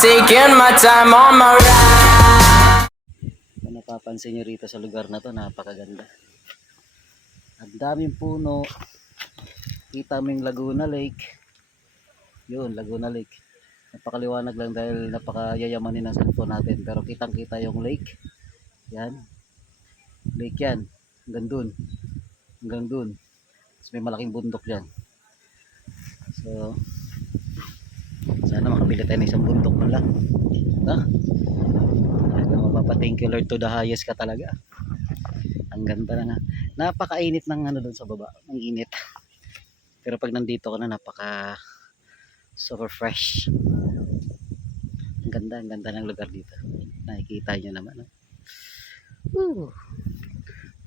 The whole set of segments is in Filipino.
taking my time on my ride. Kung napapansin nyo rito sa lugar na to, napakaganda. Ang daming puno. Kita mo yung Laguna Lake. Yun, Laguna Lake. Napakaliwanag lang dahil napakayayamanin ng cellphone natin. Pero kitang kita yung lake. Yan. Lake yan. Hanggang dun. Hanggang dun. Tapos may malaking bundok dyan. So, sana makabili tayo ng isang bundok man lang. Ha? Mapapa-thank you Lord to the highest ka talaga. Ang ganda na nga. Napakainit ng ano dun sa baba. Ang init. Pero pag nandito ka na, napaka super fresh. Ang ganda ng lugar dito. Nakikita nyo naman.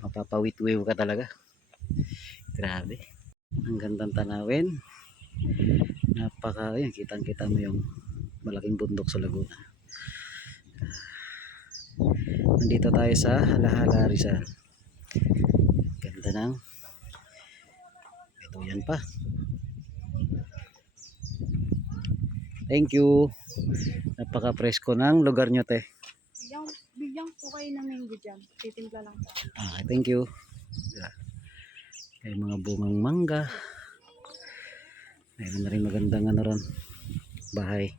Mapapawit-wiw ka talaga. Grabe. Ang gandang tanawin. Yun, kitang-kita mo yung malaking bundok sa Laguna. Nandito tayo sa Halahala, Rizal. Ganda ng ito yan pa. Thank you. Napaka-presko ng lugar nyo, te. Bigyan po kayo ng mango jam. Titimpla lang po. Okay, thank you. May mga bungang mangga. Mayroon na rin magandang ano ron, bahay.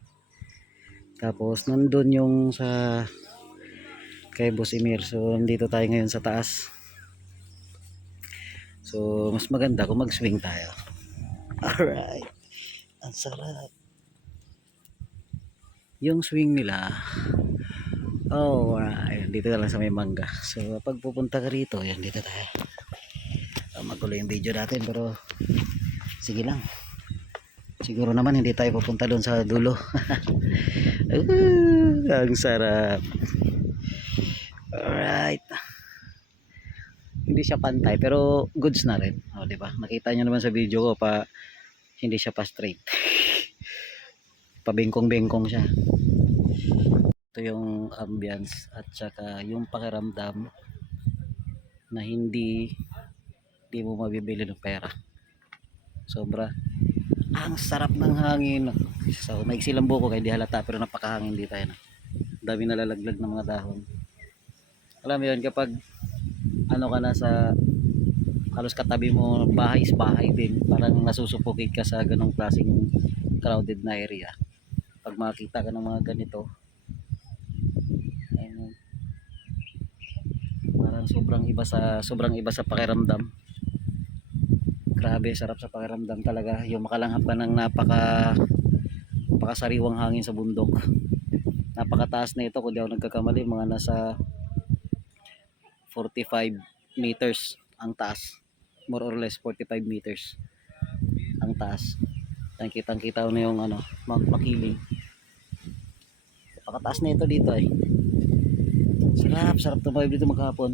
Tapos nandun yung sa kay Boss Emir. So nandito tayo ngayon sa taas. So mas maganda kung mag-swing tayo. Alright. Ang sarap. Yung swing nila. Oh, alright. Dito na lang sa may mangga. So pag pupunta ka rito, yan dito tayo. Magulo yung video natin pero sige lang. Siguro naman hindi tayo pupunta doon sa dulo. Ang sarap. Alright. Hindi siya pantay pero goods na rin. O, diba? Nakita nyo naman sa video ko pa hindi siya pa straight. Pabengkong-bengkong siya. Ito yung ambience at saka yung pakiramdam na hindi mo mabibili ng pera. Sobra. Ang sarap ng hangin. So, maiksi lang buko kaya di halata pero napakahangin dito tayo. Dami nalalaglag ng mga dahon. Alam mo yun, kapag ano ka na sa halos katabi mo bahay is bahay din. Parang nasusupukit ka sa ganong klaseng crowded na area. Pag makita ka ng mga ganito, ayun, parang sobrang iba sa pakiramdam. Grabe, sarap sa pakiramdam talaga. Yung makalanghap ka ng napakasariwang hangin sa bundok. Napakataas na ito, kung di ako nagkakamali, mga nasa 45 meters ang taas. More or less 45 meters ang taas. Kitang-kita na yung Mount Makiling. Napakataas na ito dito eh. Sarap tumayo dito maghapon.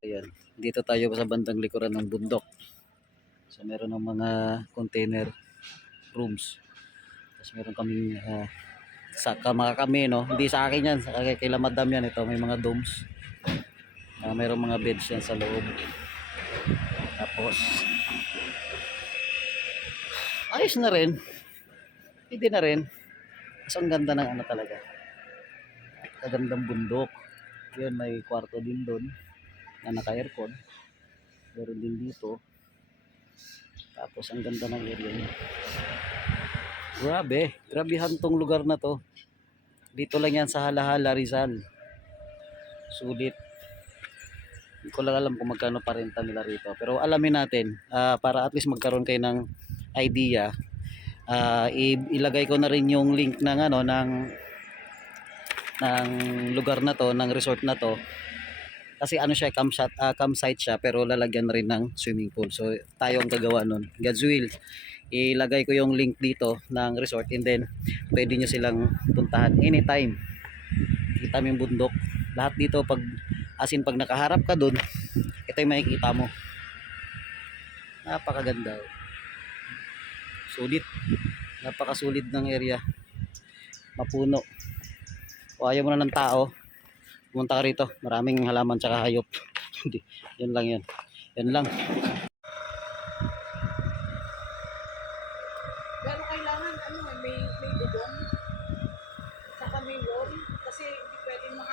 Ayan, dito tayo sa bandang likuran ng bundok. So meron ng mga container rooms. Tapos meron kaming kami no, hindi sa akin yan, sa kay Madam yan. Ito may mga domes. Meron mga beds yan sa loob. Tapos ayos na rin. Hindi na rin. Mas ang ganda ng talaga. Kagandang bundok. Yan, may kwarto din doon na naka-aircon. Meron din dito. Tapos ang ganda ng area niya. Grabehan tong lugar na to. Dito lang yan sa Halahala, Rizal. Sulit. Hindi ko lang alam kung magkano parenta nila rito. Pero alamin natin, para at least magkaroon kayo ng idea. Ilagay ko na rin yung link ng ng lugar na to, ng resort na to. Kasi siya, campsite siya, pero lalagyan rin ng swimming pool. So tayo ang gagawa nun. God's will. Ilagay ko yung link dito ng resort and then pwede nyo silang puntahan anytime. Kita mo yung bundok. Lahat dito pag nakaharap ka dun, ito yung makikita mo. Napakaganda. Sulit. Napakasulit ng area. Mapuno. O ayaw mo na ng tao, pumunta ka rito. Maraming halaman tsaka hayop. Yan lang yan. Yan lang. Pero kailangan may dugong.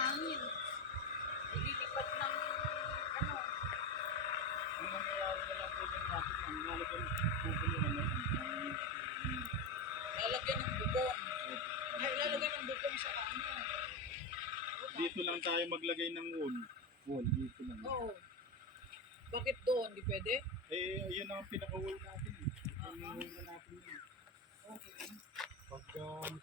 hangin. Ililipat ng ano. Ang mangyayari na lang po din natin, ang lalagyan bubulungan na lang. Lalagyan ng bubong. Ay, lalagyan ng bubong sa ano. Dito lang tayo maglagay ng wool. Wool, dito lang. Oo. Bakit doon? Di pwede? Eh, yun ang pinaka-wool natin. Ang wool na natin yun. Okay. Pagka,